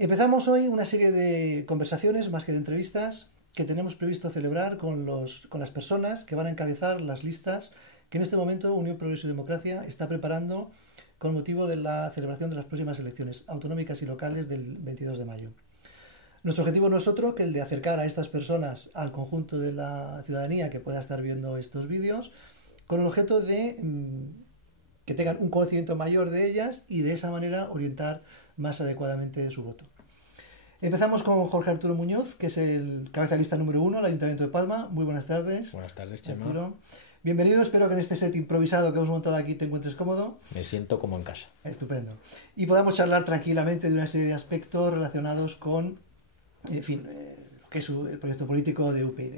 Empezamos hoy una serie de conversaciones, más que de entrevistas, que tenemos previsto celebrar con las personas que van a encabezar las listas que en este momento Unión Progreso y Democracia está preparando con motivo de la celebración de las próximas elecciones autonómicas y locales del 22 de mayo. Nuestro objetivo no es otro que el de acercar a estas personas al conjunto de la ciudadanía que pueda estar viendo estos vídeos, con el objeto de que tengan un conocimiento mayor de ellas y de esa manera orientar más adecuadamente su voto. Empezamos con Jorge Arturo Muñoz, que es el cabeza de lista número 1 del Ayuntamiento de Palma. Muy buenas tardes. Buenas tardes, Chema. Arturo. Bienvenido, espero que en este set improvisado que hemos montado aquí te encuentres cómodo. Me siento como en casa. Estupendo. Y podamos charlar tranquilamente de una serie de aspectos relacionados con, en fin, lo que es el proyecto político de UPyD.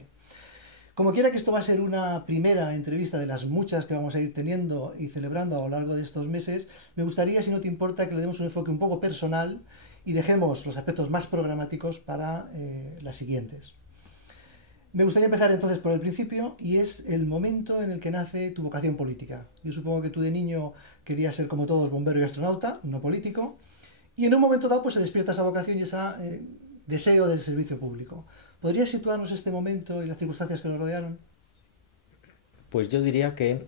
Como quiera que esto va a ser una primera entrevista de las muchas que vamos a ir teniendo y celebrando a lo largo de estos meses, me gustaría, si no te importa, que le demos un enfoque un poco personal y dejemos los aspectos más programáticos para las siguientes. Me gustaría empezar entonces por el principio, y es el momento en el que nace tu vocación política. Yo supongo que tú de niño querías ser, como todos, bombero y astronauta, no político, y en un momento dado pues se despierta esa vocación y ese deseo del servicio público. ¿Podrías situarnos este momento y las circunstancias que lo rodearon? Pues yo diría que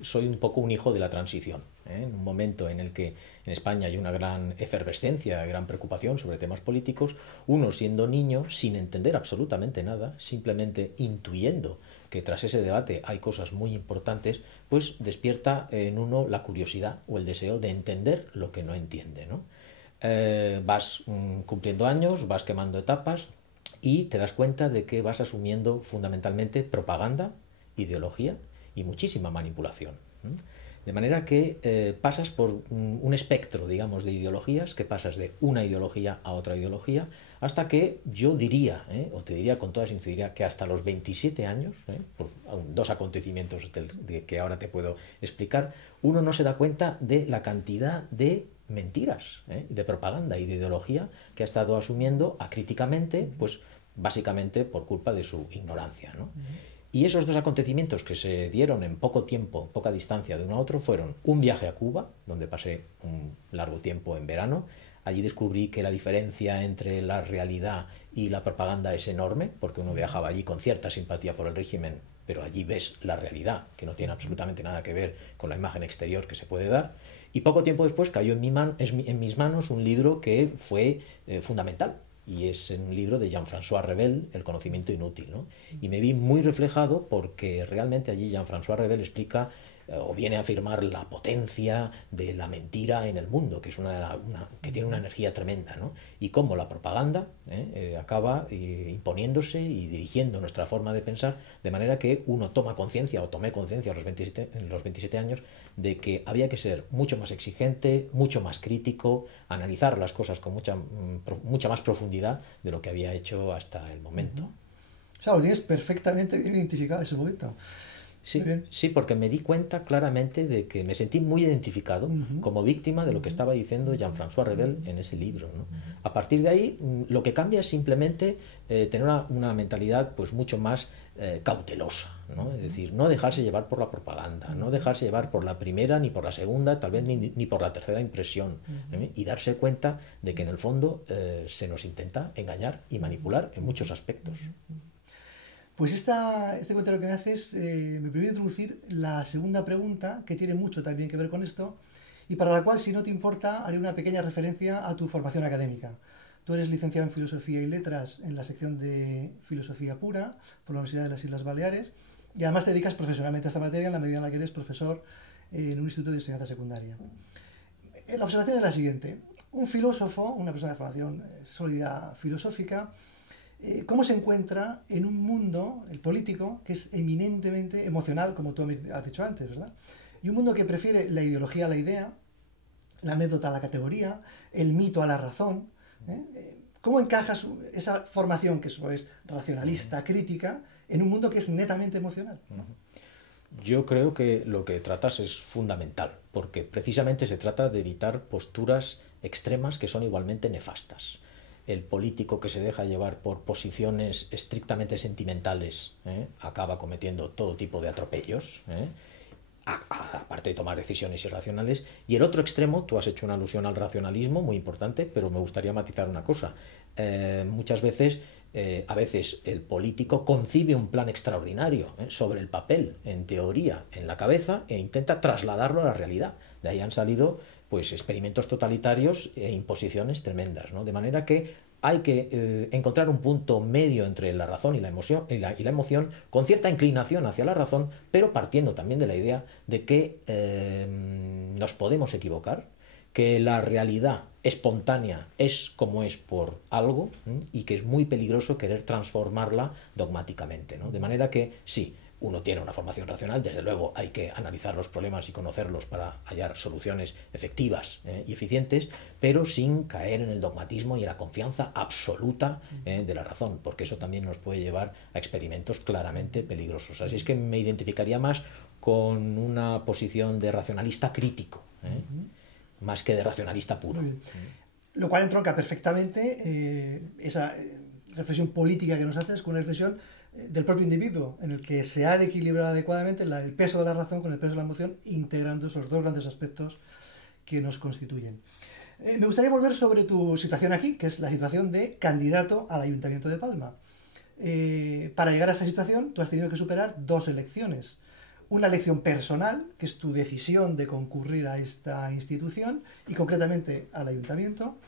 soy un poco un hijo de la transición, ¿eh? En un momento en el que en España hay una gran efervescencia, gran preocupación sobre temas políticos, uno siendo niño, sin entender absolutamente nada, simplemente intuyendo que tras ese debate hay cosas muy importantes, pues despierta en uno la curiosidad o el deseo de entender lo que no entiende, ¿no? Vas cumpliendo años, vas quemando etapas y te das cuenta de que vas asumiendo fundamentalmente propaganda, ideología y muchísima manipulación. De manera que pasas por un espectro, digamos, de ideologías, que pasas de una ideología a otra ideología, hasta que yo diría, o te diría con toda sinceridad, que hasta los 27 años, por dos acontecimientos de que ahora te puedo explicar, uno no se da cuenta de la cantidad de mentiras, de propaganda y de ideología que ha estado asumiendo acríticamente, pues básicamente por culpa de su ignorancia, ¿no? Y esos dos acontecimientos que se dieron en poco tiempo, poca distancia de uno a otro, fueron un viaje a Cuba, donde pasé un largo tiempo en verano. Allí descubrí que la diferencia entre la realidad y la propaganda es enorme, porque uno viajaba allí con cierta simpatía por el régimen, pero allí ves la realidad, que no tiene absolutamente nada que ver con la imagen exterior que se puede dar. Y poco tiempo después cayó en mis manos un libro que fue fundamental, y es un libro de Jean-François Revel, El conocimiento inútil, ¿no? Y me vi muy reflejado porque realmente allí Jean-François Revel explica o viene a afirmar la potencia de la mentira en el mundo, que es que tiene una energía tremenda, ¿no? Y cómo la propaganda acaba imponiéndose y dirigiendo nuestra forma de pensar, de manera que uno toma conciencia, o tomé conciencia en los 27 años, de que había que ser mucho más exigente, mucho más crítico, analizar las cosas con mucha más profundidad de lo que había hecho hasta el momento. O sea, lo tienes perfectamente bien identificado ese momento. Sí, porque me di cuenta claramente de que me sentí muy identificado como víctima de lo que estaba diciendo Jean-François Revel en ese libro, ¿no? A partir de ahí, lo que cambia es simplemente tener una mentalidad pues mucho más cautelosa, ¿no? Es decir, no dejarse llevar por la propaganda, no dejarse llevar por la primera, ni por la segunda, tal vez ni por la tercera impresión, y darse cuenta de que en el fondo se nos intenta engañar y manipular en muchos aspectos. Pues este comentario que me haces me permite introducir la segunda pregunta, que tiene mucho también que ver con esto, y para la cual, si no te importa, haré una pequeña referencia a tu formación académica. Tú eres licenciado en Filosofía y Letras en la sección de Filosofía Pura por la Universidad de las Islas Baleares, y además te dedicas profesionalmente a esta materia en la medida en la que eres profesor en un instituto de enseñanza secundaria. La observación es la siguiente. Un filósofo, una persona de formación sólida filosófica, ¿cómo se encuentra en un mundo, el político, que es eminentemente emocional, como tú has dicho antes, ¿verdad? Y un mundo que prefiere la ideología a la idea, la anécdota a la categoría, el mito a la razón. ¿Cómo encajas esa formación, que eso es racionalista, crítica, en un mundo que es netamente emocional? Yo creo que lo que tratas es fundamental, porque precisamente se trata de evitar posturas extremas que son igualmente nefastas. El político que se deja llevar por posiciones estrictamente sentimentales acaba cometiendo todo tipo de atropellos, aparte de tomar decisiones irracionales. Y el otro extremo, tú has hecho una alusión al racionalismo, muy importante, pero me gustaría matizar una cosa. Muchas veces, a veces el político concibe un plan extraordinario, sobre el papel, en teoría, en la cabeza, e intenta trasladarlo a la realidad. De ahí han salido pues experimentos totalitarios e imposiciones tremendas, ¿no? De manera que hay que encontrar un punto medio entre la razón y la emoción, y la emoción, con cierta inclinación hacia la razón, pero partiendo también de la idea de que nos podemos equivocar, que la realidad espontánea es como es por algo, y que es muy peligroso querer transformarla dogmáticamente, ¿no? De manera que sí, uno tiene una formación racional, desde luego hay que analizar los problemas y conocerlos para hallar soluciones efectivas y eficientes, pero sin caer en el dogmatismo y en la confianza absoluta de la razón, porque eso también nos puede llevar a experimentos claramente peligrosos. Así es que me identificaría más con una posición de racionalista crítico, más que de racionalista puro. Muy bien. Lo cual entronca perfectamente esa reflexión política que nos haces con una reflexión del propio individuo, en el que se ha de equilibrar adecuadamente el peso de la razón con el peso de la emoción, integrando esos dos grandes aspectos que nos constituyen. Me gustaría volver sobre tu situación aquí, que es la situación de candidato al Ayuntamiento de Palma. Para llegar a esta situación, tú has tenido que superar dos elecciones. Una elección personal, que es tu decisión de concurrir a esta institución y concretamente al ayuntamiento,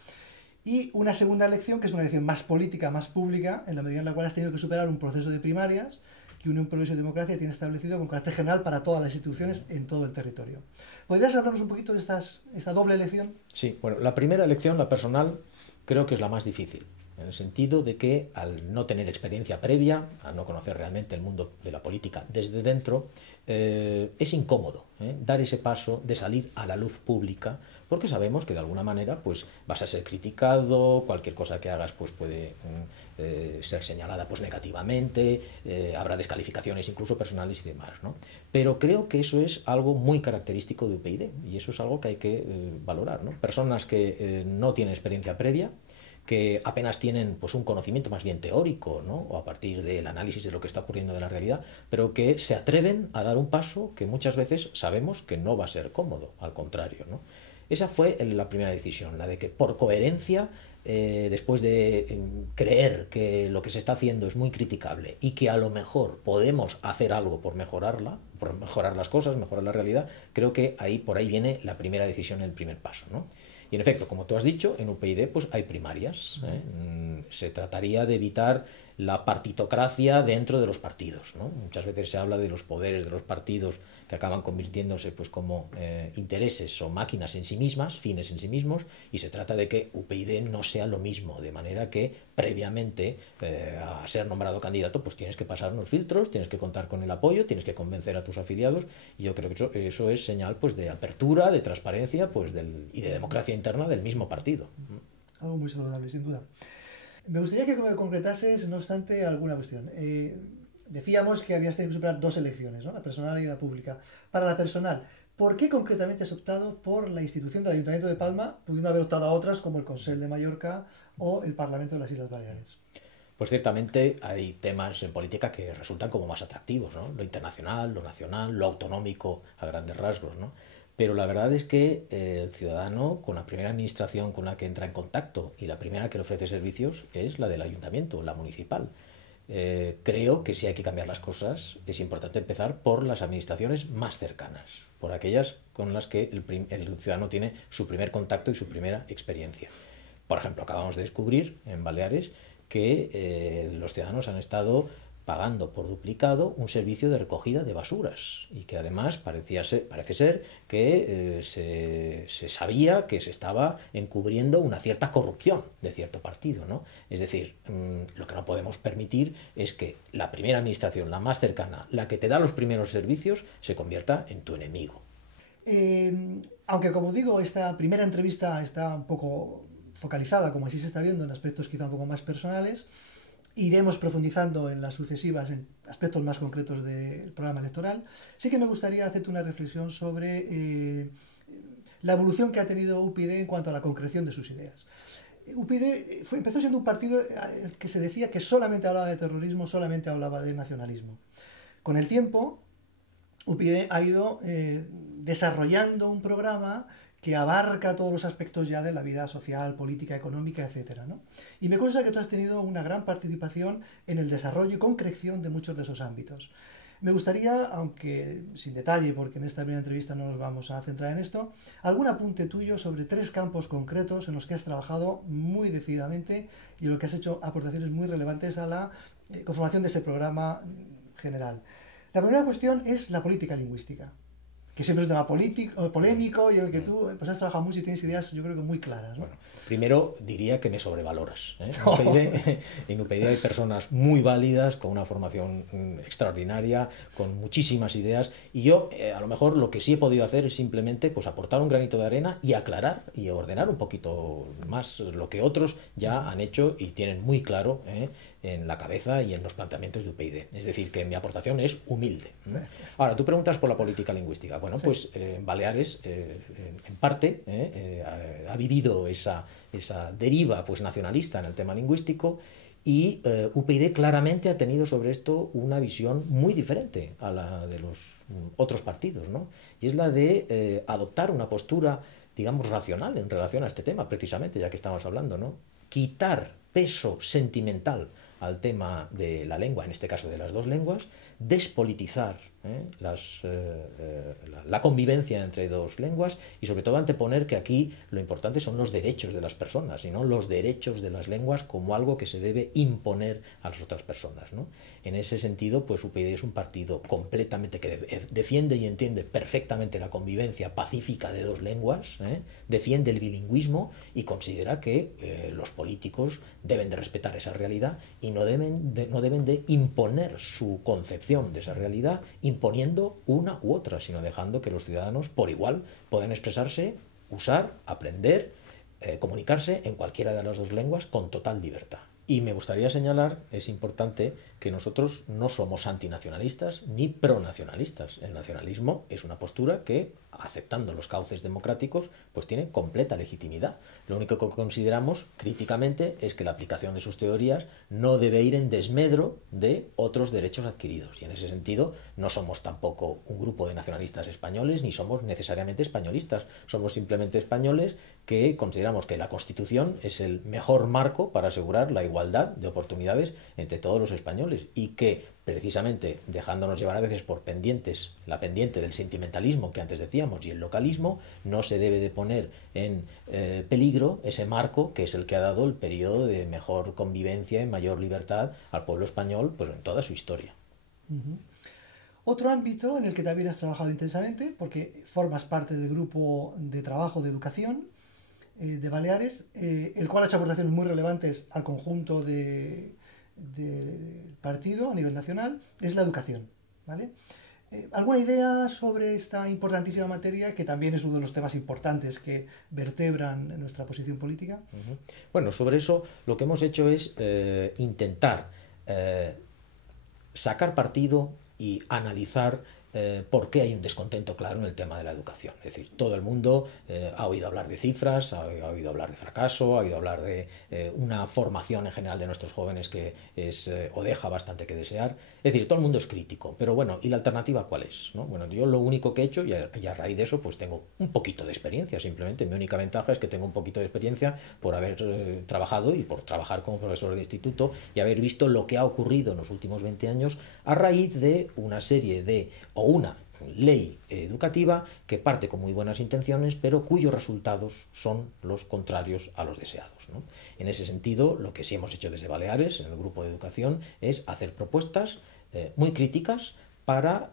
y una segunda elección, que es una elección más política, más pública, en la medida en la cual has tenido que superar un proceso de primarias que Unión Progreso y Democracia tiene establecido con carácter general para todas las instituciones en todo el territorio. ¿Podrías hablarnos un poquito de esta doble elección? Sí, bueno, la primera elección, la personal, creo que es la más difícil, en el sentido de que al no tener experiencia previa, al no conocer realmente el mundo de la política desde dentro, es incómodo dar ese paso de salir a la luz pública, porque sabemos que de alguna manera pues vas a ser criticado, cualquier cosa que hagas pues puede ser señalada pues negativamente, habrá descalificaciones incluso personales y demás, ¿no? Pero creo que eso es algo muy característico de UPyD y eso es algo que hay que valorar, ¿no? Personas que no tienen experiencia previa, que apenas tienen pues un conocimiento más bien teórico, ¿no? O a partir del análisis de lo que está ocurriendo de la realidad, pero que se atreven a dar un paso que muchas veces sabemos que no va a ser cómodo, al contrario, ¿no? Esa fue la primera decisión, la de que por coherencia, después de creer que lo que se está haciendo es muy criticable y que a lo mejor podemos hacer algo por mejorarla, por mejorar las cosas, mejorar la realidad, creo que por ahí viene la primera decisión, el primer paso, ¿no? Y en efecto, como tú has dicho, en UPyD pues hay primarias. Se trataría de evitar la partitocracia dentro de los partidos, ¿no? Muchas veces se habla de los poderes de los partidos que acaban convirtiéndose pues como intereses o máquinas en sí mismas, fines en sí mismos, y se trata de que UPyD no sea lo mismo, de manera que previamente a ser nombrado candidato pues tienes que pasar unos filtros, tienes que contar con el apoyo, tienes que convencer a tus afiliados, y yo creo que eso es señal pues de apertura, de transparencia pues y de democracia interna del mismo partido. Algo muy saludable, sin duda. Me gustaría que concretases, no obstante, alguna cuestión. Decíamos que habías tenido que superar dos elecciones, ¿no? La personal y la pública. Para la personal, ¿por qué concretamente has optado por la institución del Ayuntamiento de Palma, pudiendo haber optado a otras como el Consell de Mallorca o el Parlamento de las Islas Baleares? Pues ciertamente hay temas en política que resultan como más atractivos, ¿no? Lo internacional, lo nacional, lo autonómico a grandes rasgos, ¿no? Pero la verdad es que el ciudadano, con la primera administración con la que entra en contacto y la primera que le ofrece servicios es la del ayuntamiento, la municipal. Creo que si hay que cambiar las cosas es importante empezar por las administraciones más cercanas, por aquellas con las que el ciudadano tiene su primer contacto y su primera experiencia. Por ejemplo, acabamos de descubrir en Baleares que los ciudadanos han estado pagando por duplicado un servicio de recogida de basuras y que además parece ser que se sabía que se estaba encubriendo una cierta corrupción de cierto partido, ¿no? Es decir, lo que no podemos permitir es que la primera administración, la más cercana, la que te da los primeros servicios, se convierta en tu enemigo. Aunque como digo, esta primera entrevista está un poco focalizada, como así se está viendo, en aspectos quizá un poco más personales, iremos profundizando en las sucesivas, en aspectos más concretos del programa electoral. Sí que me gustaría hacerte una reflexión sobre la evolución que ha tenido UPyD en cuanto a la concreción de sus ideas. UPyD empezó siendo un partido que se decía que solamente hablaba de terrorismo, solamente hablaba de nacionalismo. Con el tiempo UPyD ha ido desarrollando un programa que abarca todos los aspectos ya de la vida social, política, económica, etcétera, ¿no? Y me consta que tú has tenido una gran participación en el desarrollo y concreción de muchos de esos ámbitos. Me gustaría, aunque sin detalle, porque en esta primera entrevista no nos vamos a centrar en esto, algún apunte tuyo sobre 3 campos concretos en los que has trabajado muy decididamente y en los que has hecho aportaciones muy relevantes a la conformación de ese programa general. La primera cuestión es la política lingüística, que siempre es un tema político, polémico y en el que tú pues, has trabajado mucho y tienes ideas, yo creo que muy claras, ¿no? Bueno, primero diría que me sobrevaloras, ¿eh? En UPyD hay personas muy válidas, con una formación extraordinaria, con muchísimas ideas, y yo a lo mejor lo que sí he podido hacer es simplemente pues, aportar un granito de arena y aclarar y ordenar un poquito más lo que otros ya han hecho y tienen muy claro, en la cabeza y en los planteamientos de UPyD. Es decir, que mi aportación es humilde. Ahora, tú preguntas por la política lingüística. Bueno, Sí. pues Baleares, en parte, ha vivido esa deriva pues, nacionalista en el tema lingüístico y UPyD claramente ha tenido sobre esto una visión muy diferente a la de los otros partidos, ¿no? Y es la de adoptar una postura, digamos, racional en relación a este tema, precisamente, ya que estamos hablando, ¿no? Quitar peso sentimental al tema de la lengua, en este caso de las dos lenguas, despolitizar la convivencia entre dos lenguas y sobre todo anteponer que aquí lo importante son los derechos de las personas y no los derechos de las lenguas como algo que se debe imponer a las otras personas, ¿no? En ese sentido, pues UPyD es un partido completamente que defiende y entiende perfectamente la convivencia pacífica de dos lenguas, defiende el bilingüismo y considera que los políticos deben de respetar esa realidad y no deben de imponer su concepción de esa realidad imponiendo una u otra, sino dejando que los ciudadanos por igual puedan expresarse, usar, aprender, comunicarse en cualquiera de las dos lenguas con total libertad. Y me gustaría señalar, es importante, que nosotros no somos antinacionalistas ni pronacionalistas. El nacionalismo es una postura que, aceptando los cauces democráticos, pues tiene completa legitimidad. Lo único que consideramos críticamente es que la aplicación de sus teorías no debe ir en desmedro de otros derechos adquiridos. Y en ese sentido no somos tampoco un grupo de nacionalistas españoles ni somos necesariamente españolistas. Somos simplemente españoles que consideramos que la Constitución es el mejor marco para asegurar la igualdad de oportunidades entre todos los españoles y que precisamente dejándonos llevar a veces por pendientes, la pendiente del sentimentalismo que antes decíamos y el localismo, no se debe de poner en peligro ese marco que es el que ha dado el periodo de mejor convivencia y mayor libertad al pueblo español pues en toda su historia. Otro ámbito en el que también has trabajado intensamente, porque formas parte del grupo de trabajo de educación de Baleares, el cual ha hecho aportaciones muy relevantes al conjunto del partido a nivel nacional, es la educación, ¿vale? ¿Alguna idea sobre esta importantísima materia que también es uno de los temas importantes que vertebran nuestra posición política? Bueno, sobre eso lo que hemos hecho es intentar sacar partido y analizar por qué hay un descontento claro en el tema de la educación. Es decir, todo el mundo ha oído hablar de cifras, ha oído hablar de fracaso, ha oído hablar de una formación en general de nuestros jóvenes que es o deja bastante que desear. Es decir, todo el mundo es crítico, pero bueno, ¿y la alternativa cuál es? ¿No? Bueno, yo lo único que he hecho, y a raíz de eso, pues tengo un poquito de experiencia, simplemente. Mi única ventaja es que tengo un poquito de experiencia por haber trabajado y por trabajar como profesor de instituto y haber visto lo que ha ocurrido en los últimos 20 años a raíz de una serie de, o una ley educativa que parte con muy buenas intenciones, pero cuyos resultados son los contrarios a los deseados, ¿no? En ese sentido, lo que sí hemos hecho desde Baleares, en el grupo de educación, es hacer propuestas muy críticas para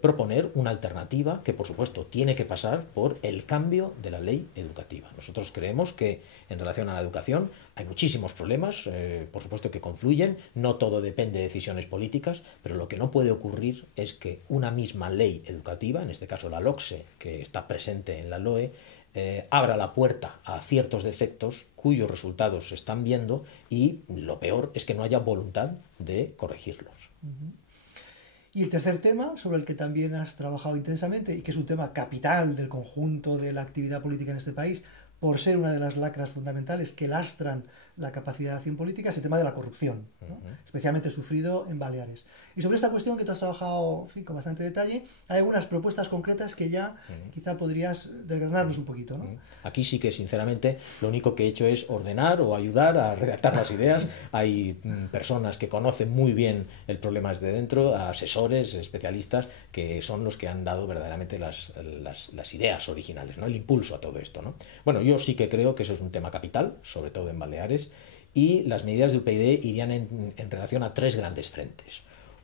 proponer una alternativa que, por supuesto, tiene que pasar por el cambio de la ley educativa. Nosotros creemos que, en relación a la educación, hay muchísimos problemas, por supuesto, que confluyen. No todo depende de decisiones políticas, pero lo que no puede ocurrir es que una misma ley educativa, en este caso la LOCSE, que está presente en la LOE, abra la puerta a ciertos defectos cuyos resultados se están viendo y lo peor es que no haya voluntad de corregirlos. Y el tercer tema, sobre el que también has trabajado intensamente y que es un tema capital del conjunto de la actividad política en este país, por ser una de las lacras fundamentales que lastran la capacidad de acción política, es el tema de la corrupción, ¿no? Especialmente sufrido en Baleares. Y sobre esta cuestión que tú has trabajado, en fin, con bastante detalle, hay algunas propuestas concretas que ya quizá podrías desgranarnos un poquito, ¿no? Aquí sí que, sinceramente, lo único que he hecho es ordenar o ayudar a redactar las ideas. Hay personas que conocen muy bien el problema desde dentro, asesores, especialistas, que son los que han dado verdaderamente las ideas originales, ¿no? El impulso a todo esto, ¿no? Bueno, yo sí que creo que eso es un tema capital, sobre todo en Baleares, y las medidas de UPyD irían en relación a tres grandes frentes.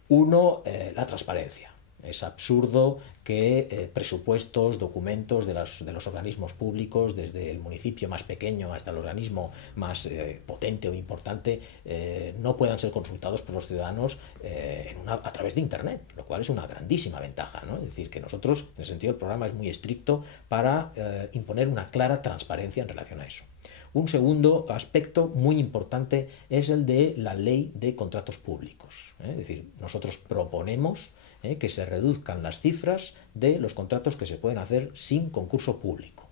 Uno, la transparencia. Es absurdo que presupuestos, documentos de los organismos públicos, desde el municipio más pequeño hasta el organismo más potente o importante, no puedan ser consultados por los ciudadanos a través de Internet, lo cual es una grandísima ventaja, ¿no? Es decir, que nosotros, en ese sentido, el programa es muy estricto para imponer una clara transparencia en relación a eso. Un segundo aspecto muy importante es el de la ley de contratos públicos. Es decir, nosotros proponemos que se reduzcan las cifras de los contratos que se pueden hacer sin concurso público.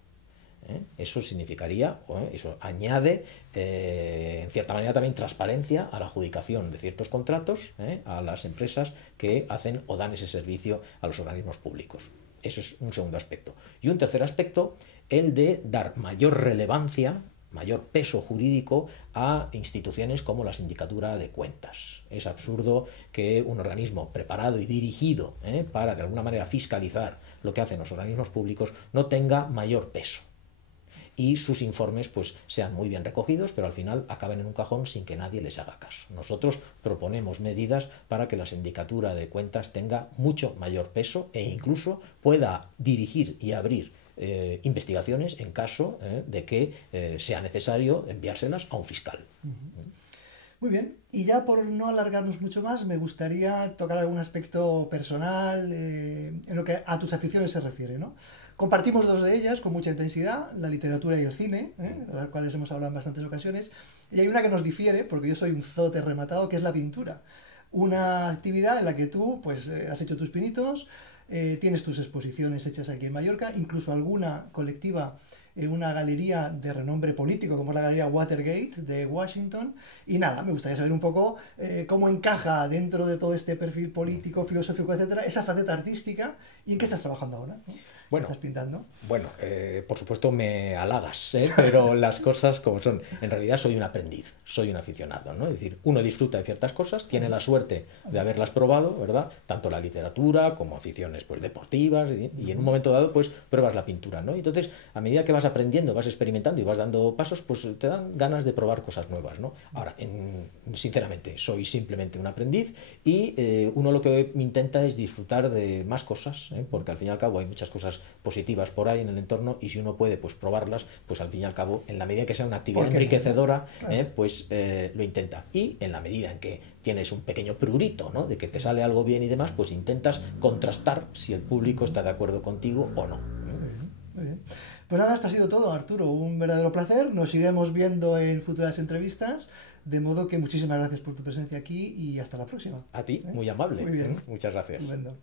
Eso significaría, eso añade en cierta manera también transparencia a la adjudicación de ciertos contratos a las empresas que hacen o dan ese servicio a los organismos públicos. Eso es un segundo aspecto. Y un tercer aspecto, el de dar mayor relevancia, mayor peso jurídico a instituciones como la Sindicatura de Cuentas. Es absurdo que un organismo preparado y dirigido para de alguna manera fiscalizar lo que hacen los organismos públicos no tenga mayor peso y sus informes pues sean muy bien recogidos, pero al final acaben en un cajón sin que nadie les haga caso. Nosotros proponemos medidas para que la Sindicatura de Cuentas tenga mucho mayor peso e incluso pueda dirigir y abrir investigaciones en caso de que sea necesario enviárselas a un fiscal. Muy bien, y ya por no alargarnos mucho más, me gustaría tocar algún aspecto personal en lo que a tus aficiones se refiere, ¿no? Compartimos dos de ellas con mucha intensidad, la literatura y el cine, de las cuales hemos hablado en bastantes ocasiones, y hay una que nos difiere, porque yo soy un zote rematado, que es la pintura. Una actividad en la que tú pues, has hecho tus pinitos, tienes tus exposiciones hechas aquí en Mallorca, incluso alguna colectiva en una galería de renombre político, como es la Galería Watergate de Washington. Y nada, me gustaría saber un poco cómo encaja dentro de todo este perfil político, filosófico, etcétera, esa faceta artística y en qué estás trabajando ahora, ¿no? Bueno, ¿estás pintando? Bueno, por supuesto me halagas, pero las cosas como son. En realidad soy un aprendiz, soy un aficionado, ¿no? Es decir, uno disfruta de ciertas cosas, tiene la suerte de haberlas probado, ¿verdad? Tanto la literatura como aficiones pues, deportivas y en un momento dado pues pruebas la pintura, ¿no? Entonces, a medida que vas aprendiendo, vas experimentando y vas dando pasos, pues te dan ganas de probar cosas nuevas, ¿no? Ahora, sinceramente, soy simplemente un aprendiz y uno lo que intenta es disfrutar de más cosas, porque al fin y al cabo hay muchas cosas positivas por ahí en el entorno y si uno puede pues probarlas, pues al fin y al cabo, en la medida que sea una actividad enriquecedora, claro. Pues lo intenta. Y en la medida en que tienes un pequeño prurito, ¿no? De que te sale algo bien y demás, pues intentas contrastar si el público está de acuerdo contigo o no. Muy bien, muy bien. Pues nada, esto ha sido todo, Arturo. Un verdadero placer. Nos iremos viendo en futuras entrevistas. De modo que muchísimas gracias por tu presencia aquí y hasta la próxima. A ti, muy amable. Muy bien. Muchas gracias. Estupendo.